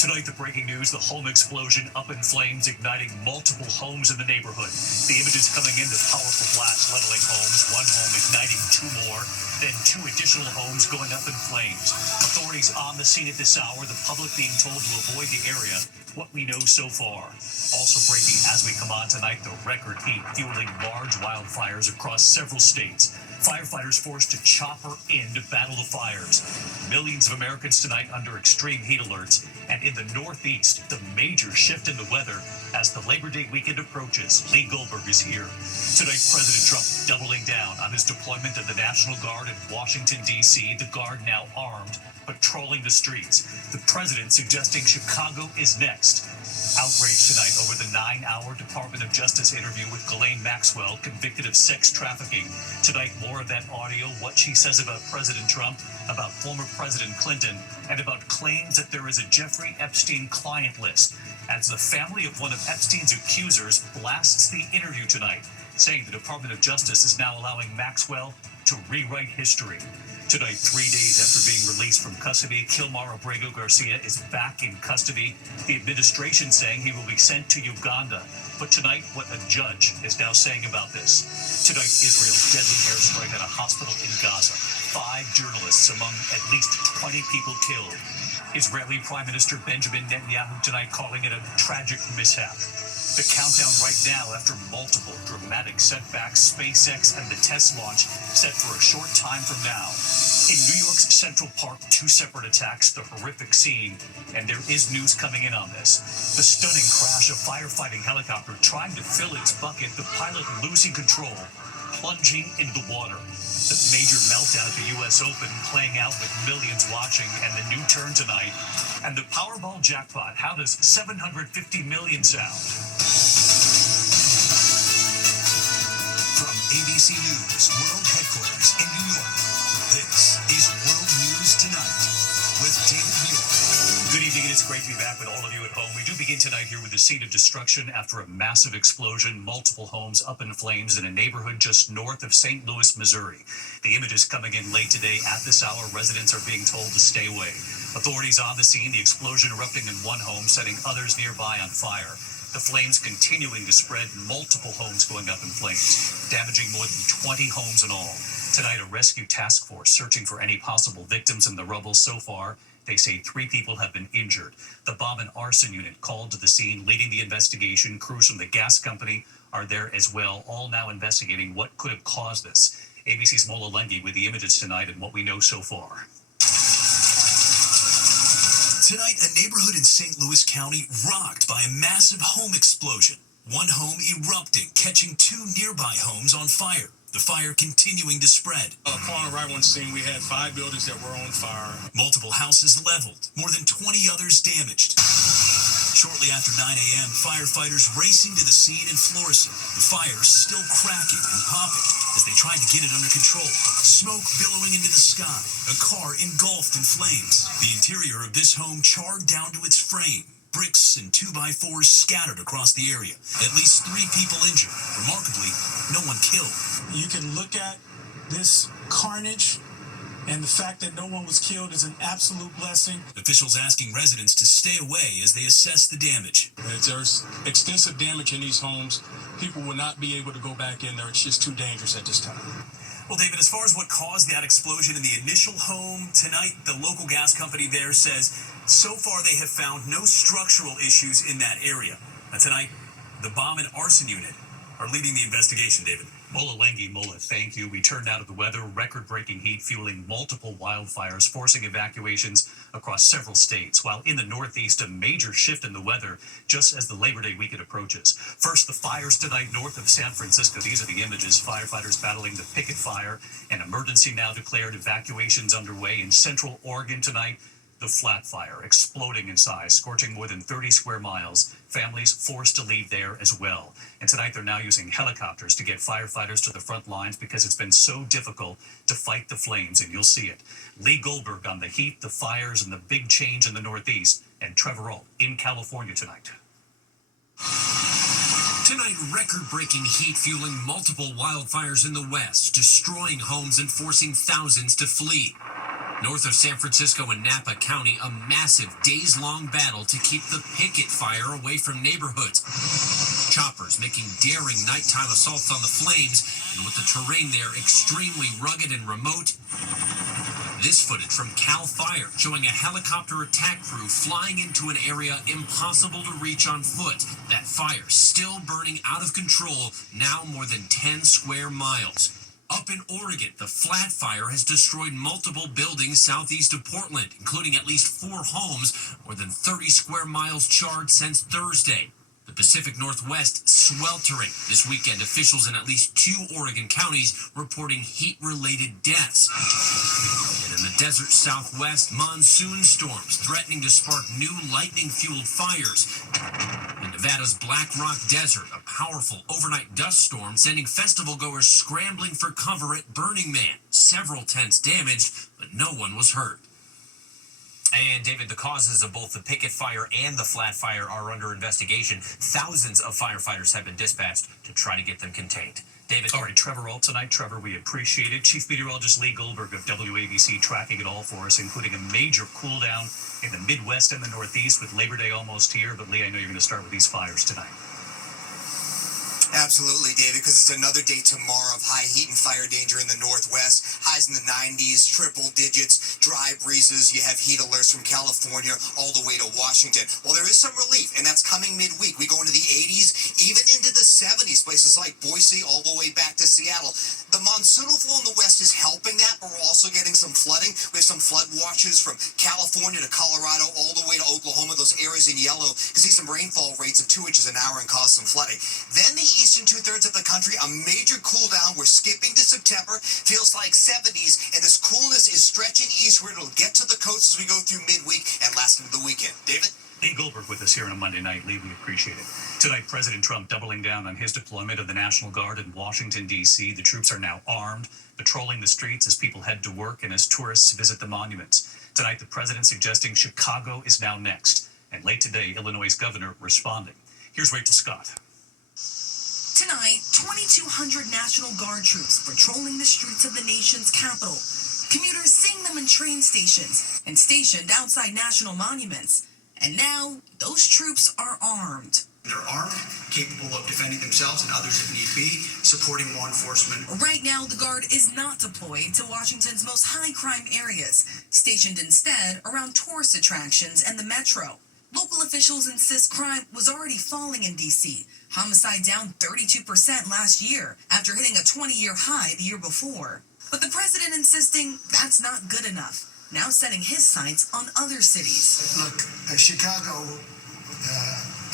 Tonight, the breaking news, the home explosion up in flames, igniting multiple homes in the neighborhood. The images coming in, the powerful blast leveling homes, one home igniting two more, then two additional homes going up in flames. Authorities on the scene at this hour, the public being told to avoid the area. What we know so far. Also breaking as we come on tonight, the record heat fueling large wildfires across several states. Firefighters forced to chopper in to battle the fires. Millions of Americans tonight under extreme heat alerts. And in the Northeast, the major shift in the weather as the Labor Day weekend approaches. Lee Goldberg is here. Tonight, President Trump doubling down on his deployment of the National Guard in Washington, D.C., the Guard now armed, patrolling the streets. The president suggesting Chicago is next. Outrage tonight over the 9-hour Department of Justice interview with Ghislaine Maxwell, convicted of sex trafficking. Tonight, more of that audio, what she says about President Trump, about former President Clinton, and about claims that there is a Jeffrey Epstein client list, as the family of one of Epstein's accusers blasts the interview tonight, saying the Department of Justice is now allowing Maxwell to rewrite history. Tonight, 3 days after being released from custody, Kilmar Abrego Garcia is back in custody. The administration saying he will be sent to Uganda. But tonight, what a judge is now saying about this. Tonight, Israel's deadly airstrike at a hospital in Gaza. 5 journalists among at least 20 people killed. Israeli Prime Minister Benjamin Netanyahu tonight calling it a tragic mishap. The countdown right now after multiple dramatic setbacks, SpaceX and the test launch set for a short time from now. In New York's Central Park, 2 separate attacks, the horrific scene, and there is news coming in on this. The stunning crash of firefighting helicopter trying to fill its bucket, the pilot losing control, plunging into the water. The major meltdown at the U.S. Open playing out with millions watching, and the new turn tonight. And the Powerball jackpot, how does $750 million sound? From ABC News World Headquarters in New York, this is World News Tonight with David Muir. Good evening, and it's great to be back with all of you at home. We do begin tonight here with the scene of destruction after a massive explosion, multiple homes up in flames in a neighborhood just north of St. Louis, Missouri. The images coming in late today. At this hour, residents are being told to stay away. Authorities on the scene, the explosion erupting in one home, setting others nearby on fire. The flames continuing to spread, multiple homes going up in flames, damaging more than 20 homes in all. Tonight, a rescue task force searching for any possible victims in the rubble. So far, they say 3 people have been injured. The bomb and arson unit called to the scene, leading the investigation. Crews from the gas company are there as well, all now investigating what could have caused this. ABC's Mola Lenghi with the images tonight and what we know so far. Tonight, a neighborhood in St. Louis County rocked by a massive home explosion. One home erupting, catching 2 nearby homes on fire. The fire continuing to spread. Upon arrival on scene, we had 5 buildings that were on fire. Multiple houses leveled, more than 20 others damaged. Shortly after 9 a.m., firefighters racing to the scene in Florissant. The fire still cracking and popping as they tried to get it under control. Smoke billowing into the sky, a car engulfed in flames. The interior of this home charred down to its frame. Bricks and 2x4s scattered across the area. At least 3 people injured. Remarkably, no one killed. You can look at this carnage, and the fact that no one was killed is an absolute blessing. Officials asking residents to stay away as they assess the damage. If there's extensive damage in these homes, people will not be able to go back in there. It's just too dangerous at this time. Well, David, as far as what caused that explosion in the initial home, tonight the local gas company there says so far they have found no structural issues in that area. Now, tonight, the bomb and arson unit are leading the investigation, David. Mola Lenghi, Mola, thank you. We turned out of the weather, record-breaking heat fueling multiple wildfires, forcing evacuations across several states, while in the Northeast, a major shift in the weather just as the Labor Day weekend approaches. First, the fires tonight north of San Francisco. These are the images. Firefighters battling the picket fire. An emergency now declared. Evacuations underway in Central Oregon tonight. The flat fire exploding in size, scorching more than 30 square miles. Families forced to leave there as well. And tonight they're now using helicopters to get firefighters to the front lines because it's been so difficult to fight the flames, and you'll see it. Lee Goldberg on the heat, the fires, and the big change in the Northeast. And Trevor Ault in California tonight. Tonight, record-breaking heat fueling multiple wildfires in the West, destroying homes and forcing thousands to flee. North of San Francisco in Napa County, a massive days-long battle to keep the picket fire away from neighborhoods. Choppers making daring nighttime assaults on the flames, and with the terrain there extremely rugged and remote. This footage from CAL FIRE showing a helicopter attack crew flying into an area impossible to reach on foot. That fire still burning out of control, now more than 10 square miles. Up in Oregon, the Flat Fire has destroyed multiple buildings southeast of Portland, including at least 4 homes, more than 30 square miles charred since Thursday. The Pacific Northwest sweltering. This weekend, officials in at least 2 Oregon counties reporting heat-related deaths. And in the desert Southwest, monsoon storms threatening to spark new lightning-fueled fires. In Nevada's Black Rock Desert, a powerful overnight dust storm sending festival-goers scrambling for cover at Burning Man. Several tents damaged, but no one was hurt. And David, the causes of both the picket fire and the flat fire are under investigation. Thousands of firefighters have been dispatched to try to get them contained. David. All right, Trevor Ault tonight. Trevor, we appreciate it. Chief Meteorologist Lee Goldberg of WABC tracking it all for us, including a major cool down in the Midwest and the Northeast with Labor Day almost here. But Lee, I know you're going to start with these fires tonight. Absolutely, David, because it's another day tomorrow of high heat and fire danger in the Northwest. Highs in the 90s, triple digits, dry breezes. You have heat alerts from California all the way to Washington. Well, there is some relief, and that's coming midweek. We go into the 80s, even into the 70s, places like Boise all the way back to Seattle. The monsoonal flow in the west is helping that, but we're also getting some flooding. We have some flood watches from California to Colorado all the way to Oklahoma. Those areas in yellow can see some rainfall rates of 2 inches an hour and cause some flooding. Then the eastern 2/3 of the country, a major cool down. We're skipping to September. Feels like 70s, and this coolness is stretching eastward. It'll get to the coast as we go through midweek and last into the weekend. David? Lee Goldberg with us here on a Monday night. Lee, we appreciate it. Tonight, President Trump doubling down on his deployment of the National Guard in Washington, D.C. The troops are now armed, patrolling the streets as people head to work and as tourists visit the monuments. Tonight, the president suggesting Chicago is now next. And late today, Illinois' governor responding. Here's Rachel Scott. Tonight, 2,200 National Guard troops patrolling the streets of the nation's capital. Commuters seeing them in train stations and stationed outside national monuments. And now, those troops are armed. They're armed, capable of defending themselves and others if need be, supporting law enforcement. Right now, the Guard is not deployed to Washington's most high-crime areas, stationed instead around tourist attractions and the metro. Local officials insist crime was already falling in D.C., homicide down 32% last year after hitting a 20-year high the year before. But the president insisting that's not good enough, now setting his sights on other cities. Look, Chicago,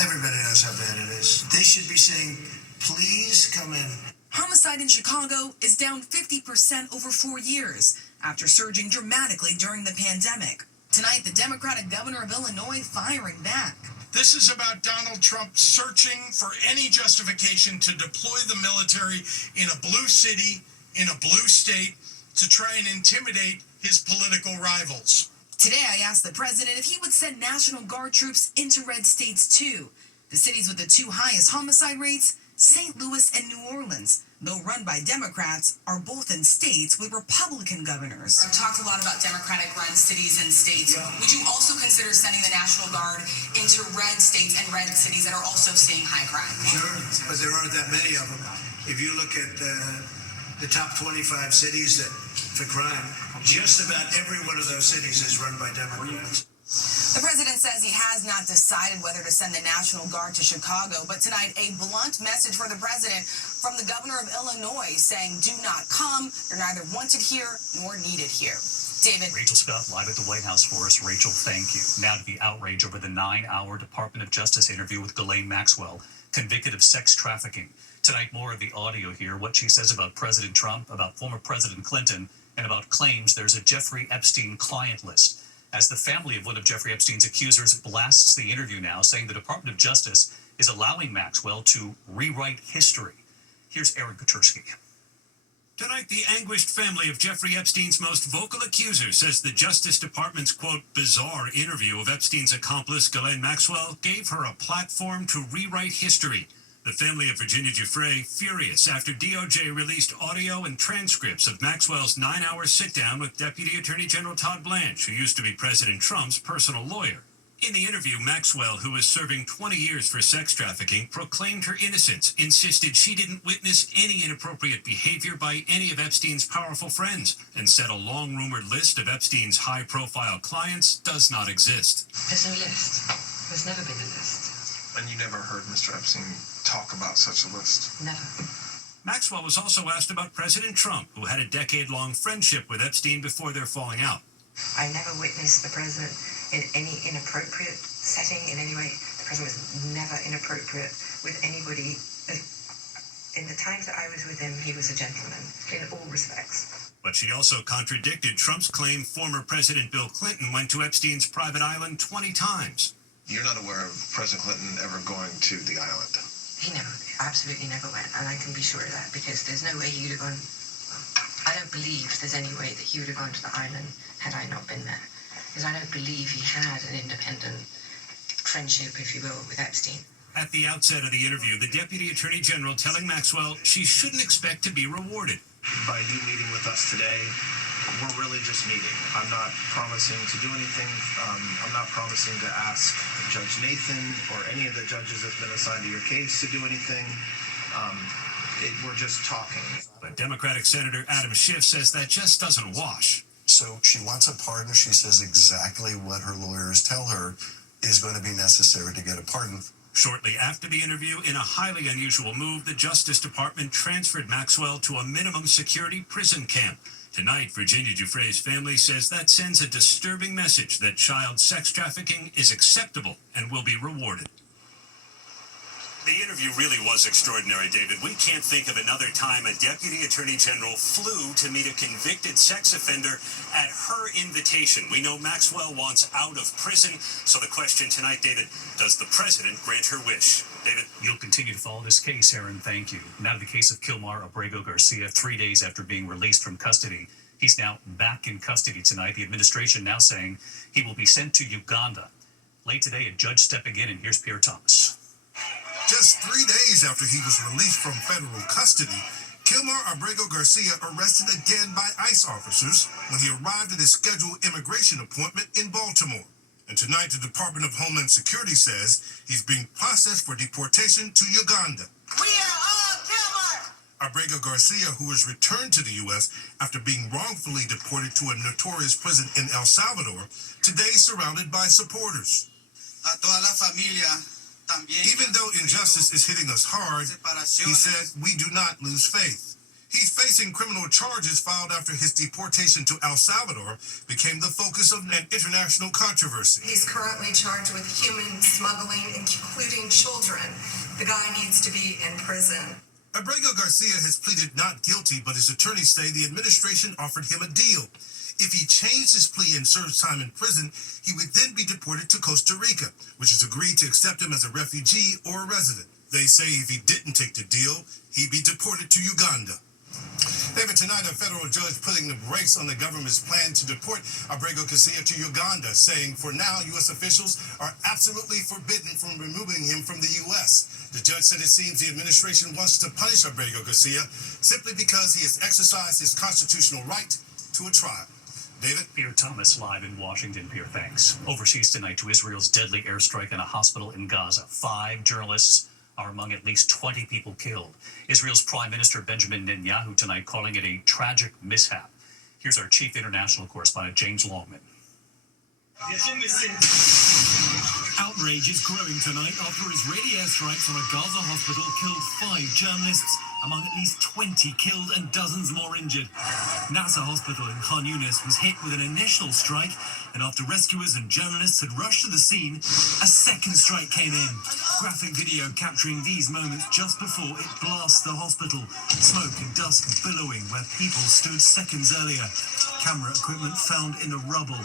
everybody knows how bad it is. They should be saying, please come in. Homicide in Chicago is down 50% over 4 years after surging dramatically during the pandemic. Tonight, the Democratic governor of Illinois firing back. This is about Donald Trump searching for any justification to deploy the military in a blue city, in a blue state, to try and intimidate his political rivals. Today, I asked the president if he would send National Guard troops into red states too. The cities with the 2 highest homicide rates, St. Louis and New Orleans, though run by Democrats, are both in states with Republican governors. I've talked a lot about Democratic-run cities and states. Yeah. Would you also consider sending the National Guard into red states and red cities that are also seeing high crime? Sure, but there aren't that many of them. If you look at the top 25 cities for crime, just about every one of those cities is run by Democrats. The president says he has not decided whether to send the National Guard to Chicago, but tonight a blunt message for the president from the governor of Illinois saying, do not come, you're neither wanted here nor needed here. David. Rachel Scott live at the White House for us. Rachel, thank you. Now to the outrage over the 9-hour Department of Justice interview with Ghislaine Maxwell, convicted of sex trafficking. Tonight, more of the audio here, what she says about President Trump, about former President Clinton, and about claims there's a Jeffrey Epstein client list. As the family of one of Jeffrey Epstein's accusers blasts the interview now, saying the Department of Justice is allowing Maxwell to rewrite history. Here's Aaron Kutursky. Tonight, the anguished family of Jeffrey Epstein's most vocal accuser says the Justice Department's, quote, bizarre interview of Epstein's accomplice, Ghislaine Maxwell, gave her a platform to rewrite history. The family of Virginia Giuffre furious after DOJ released audio and transcripts of Maxwell's 9-hour sit-down with Deputy Attorney General Todd Blanche, who used to be President Trump's personal lawyer. In the interview, Maxwell, who was serving 20 years for sex trafficking, proclaimed her innocence, insisted she didn't witness any inappropriate behavior by any of Epstein's powerful friends, and said a long-rumored list of Epstein's high-profile clients does not exist. There's no list. There's never been a list. And you never heard Mr. Epstein talk about such a list? Never. Maxwell was also asked about President Trump, who had a decade-long friendship with Epstein before their falling out. I never witnessed the president in any inappropriate setting in any way. The president was never inappropriate with anybody. In the times that I was with him, he was a gentleman in all respects. But she also contradicted Trump's claim former President Bill Clinton went to Epstein's private island 20 times. You're not aware of President Clinton ever going to the island? He never, absolutely never went, and I can be sure of that because there's no way he would have gone. I don't believe there's any way that he would have gone to the island had I not been there, because I don't believe he had an independent friendship, if you will, with Epstein. At the outset of the interview, the Deputy Attorney General telling Maxwell she shouldn't expect to be rewarded. By you meeting with us today, we're really just meeting. I'm not promising to do anything. I'm not promising to ask Judge Nathan or any of the judges that's been assigned to your case to do anything. We're just talking. But Democratic Senator Adam Schiff says that just doesn't wash. So she wants a pardon. She says exactly what her lawyers tell her is going to be necessary to get a pardon. Shortly after the interview, in a highly unusual move, the Justice Department transferred Maxwell to a minimum security prison camp. Tonight, Virginia Giuffre's family says that sends a disturbing message that child sex trafficking is acceptable and will be rewarded. The interview really was extraordinary, David. We can't think of another time a Deputy Attorney General flew to meet a convicted sex offender at her invitation. We know Maxwell wants out of prison, so the question tonight, David, does the president grant her wish? David? You'll continue to follow this case, Aaron. Thank you. Now to the case of Kilmar Abrego Garcia. 3 days after being released from custody, he's now back in custody tonight. The administration now saying he will be sent to Uganda. Late today, a judge stepping in, and here's Pierre Thomas. Just 3 days after he was released from federal custody, Kilmar Abrego Garcia arrested again by ICE officers when he arrived at his scheduled immigration appointment in Baltimore. And tonight, the Department of Homeland Security says he's being processed for deportation to Uganda. We are all Kilmar! Abrego Garcia, who was returned to the U.S. after being wrongfully deported to a notorious prison in El Salvador, today surrounded by supporters. A toda la familia. Even though injustice is hitting us hard, he said, we do not lose faith. He's facing criminal charges filed after his deportation to El Salvador became the focus of an international controversy. He's currently charged with human smuggling, including children. The guy needs to be in prison. Abrego Garcia has pleaded not guilty, but his attorneys say the administration offered him a deal. If he changed his plea and serves time in prison, he would then be deported to Costa Rica, which has agreed to accept him as a refugee or a resident. They say if he didn't take the deal, he'd be deported to Uganda. David, tonight a federal judge putting the brakes on the government's plan to deport Abrego Garcia to Uganda, saying for now U.S. officials are absolutely forbidden from removing him from the U.S. The judge said it seems the administration wants to punish Abrego Garcia simply because he has exercised his constitutional right to a trial. David? Pierre Thomas live in Washington. Pierre, thanks. Overseas tonight to Israel's deadly airstrike on a hospital in Gaza. 5 journalists are among at least 20 people killed. Israel's Prime Minister Benjamin Netanyahu tonight calling it a tragic mishap. Here's our chief international correspondent, James Longman. Outrage is growing tonight after Israeli airstrikes on a Gaza hospital killed 5 journalists, among at least 20 killed and dozens more injured. Nasser Hospital in Khan Yunis was hit with an initial strike, and after rescuers and journalists had rushed to the scene, a second strike came in. Graphic video capturing these moments just before it blasts the hospital. Smoke and dust billowing where people stood seconds earlier. Camera equipment found in the rubble.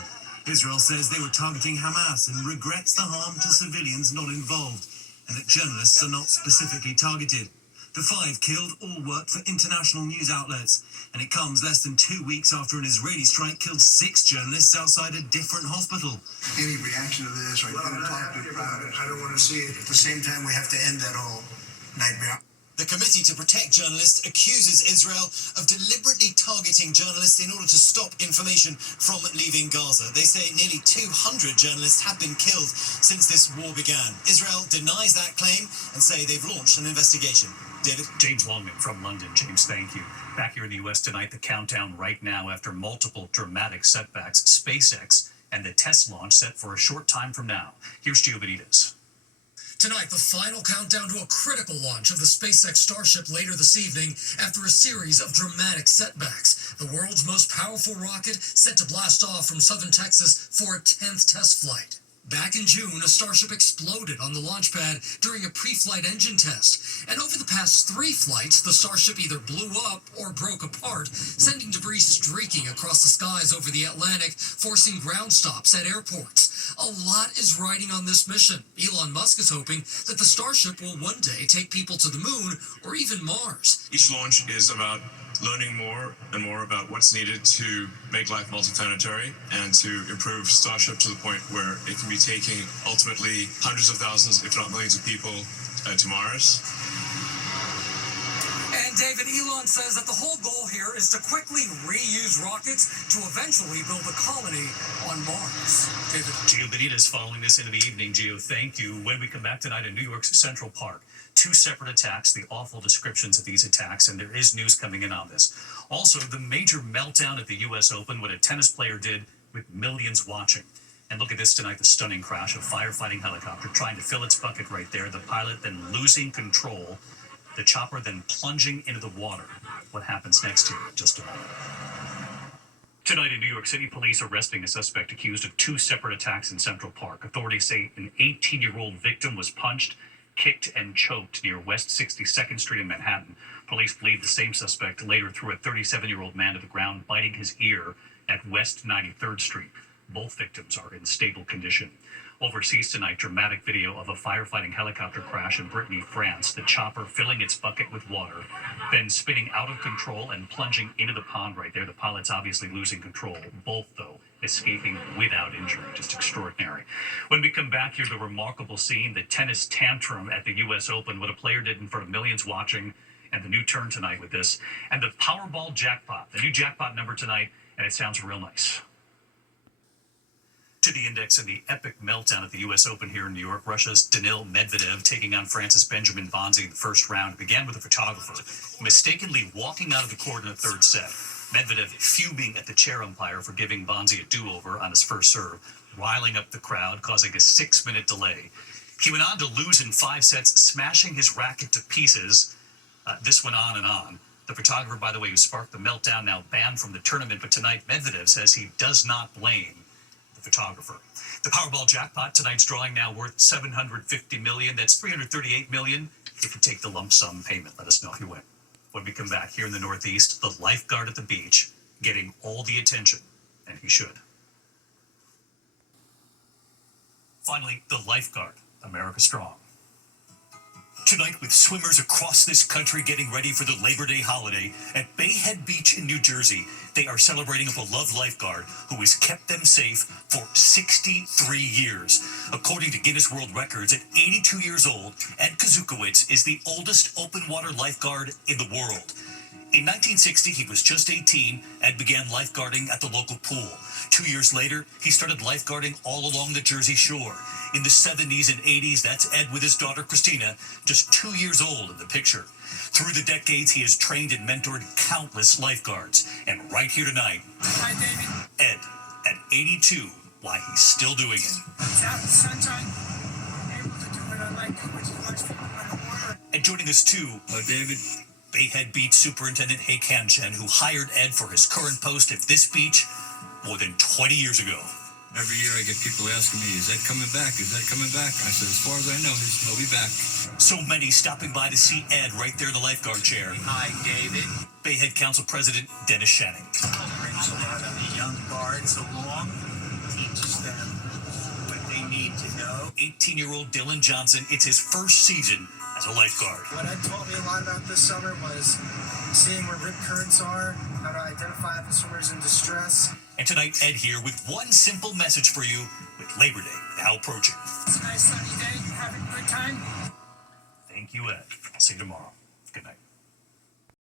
Israel says they were targeting Hamas and regrets the harm to civilians not involved, and that journalists are not specifically targeted. The 5 killed all work for international news outlets, and it comes less than 2 weeks after an Israeli strike killed 6 journalists outside a different hospital. Any reaction to this? Are you going to talk about it? I don't want to see it. At the same time, we have to end that all nightmare. The Committee to Protect Journalists accuses Israel of deliberately targeting journalists in order to stop information from leaving Gaza. They say nearly 200 journalists have been killed since this war began. Israel denies that claim and say they've launched an investigation. David? James Longman from London. James, thank you. Back here in the U.S. tonight, the countdown right now after multiple dramatic setbacks. SpaceX and the test launch set for a short time from now. Here's Gio Benitez. Tonight, the final countdown to a critical launch of the SpaceX Starship later this evening after a series of dramatic setbacks. The world's most powerful rocket set to blast off from southern Texas for a 10th test flight. Back in June, a Starship exploded on the launch pad during a pre-flight engine test. And over the past 3 flights, the Starship either blew up or broke apart, sending debris streaking across the skies over the Atlantic, forcing ground stops at airports. A lot is riding on this mission. Elon Musk is hoping that the Starship will one day take people to the moon or even Mars. Each launch is about learning more and more about what's needed to make life multiplanetary and to improve Starship to the point where it can be taking ultimately hundreds of thousands, if not millions of people to Mars. And David, Elon says that the whole goal here is to quickly reuse rockets to eventually build a colony on Mars. David? Gio Benitez following this into the evening. Gio, thank you. When we come back tonight in New York's Central Park, 2 separate attacks, the awful descriptions of these attacks, and there is news coming in on this. Also, the major meltdown at the U.S. Open, what a tennis player did with millions watching. And look at this tonight, the stunning crash of a firefighting helicopter trying to fill its bucket right there, the pilot then losing control, the chopper then plunging into the water. What happens next here in just a moment. Tonight in New York City, police arresting a suspect accused of 2 separate attacks in Central Park. Authorities say an 18-year-old victim was punched, kicked, and choked near West 62nd Street in Manhattan. Police believe the same suspect later threw a 37-year-old man to the ground, biting his ear at West 93rd Street. Both victims are in stable condition. Overseas tonight, dramatic video of a firefighting helicopter crash in Brittany, France. The chopper filling its bucket with water, then spinning out of control and plunging into the pond right there. The pilot's obviously losing control. Both, though, escaping without injury. Just extraordinary. When we come back here, the remarkable scene, the tennis tantrum at the U.S. Open, what a player did in front of millions watching, and the new turn tonight with this, and the Powerball jackpot, the new jackpot number tonight, and it sounds real nice. To the index and the epic meltdown at the U.S. Open here in New York, Russia's Danil Medvedev taking on France's Benjamin Bonzi in the first round. It began with a photographer mistakenly walking out of the court in the 3rd set. Medvedev fuming at the chair umpire for giving Bonzi a do-over on his first serve, riling up the crowd, causing a 6-minute delay. He went on to lose in 5 sets, smashing his racket to pieces. This went on and on. The photographer, by the way, who sparked the meltdown, now banned from the tournament, but tonight Medvedev says he does not blame photographer. The Powerball jackpot tonight's drawing now worth $750 million. That's $338 million. If you take the lump sum payment, let us know if you win. When we come back here in the Northeast, the lifeguard at the beach getting all the attention, and he should. Finally, the lifeguard, America Strong. Tonight, with swimmers across this country getting ready for the Labor Day holiday, at Bay Head Beach in New Jersey, they are celebrating a beloved lifeguard who has kept them safe for 63 years. According to Guinness World Records, at 82 years old, Ed Kazukowicz is the oldest open water lifeguard in the world. In 1960, he was just 18 and began lifeguarding at the local pool. 2 years later, he started lifeguarding all along the Jersey Shore. In the 70s and 80s, that's Ed with his daughter Christina, just 2 years old in the picture. Through the decades, he has trained and mentored countless lifeguards. And right here tonight, hi, David. Ed, at 82, why he's still doing it. It's out in the sunshine. I'm able to do what I like, which is watch people on the water. And joining us too, David. Bay Head Beach Superintendent Hae Kan-chen, who hired Ed for his current post at this beach more than 20 years ago. Every year I get people asking me, is that coming back? Is that coming back? I said, as far as I know, he'll be back. So many stopping by to see Ed right there in the lifeguard chair. Hi, David. Bay Head Council President Dennis Shanning. Brings a lot of the young guards along, teaches them what they need to know. 18-year-old Dylan Johnson, it's his first season as a lifeguard. What Ed taught me a lot about this summer was seeing where rip currents are, how to identify if a swimmer's in distress. And tonight, Ed here with one simple message for you with Labor Day now approaching. It's a nice sunny day. You having a good time? Thank Thank you, Ed. I'll see you tomorrow. Good night.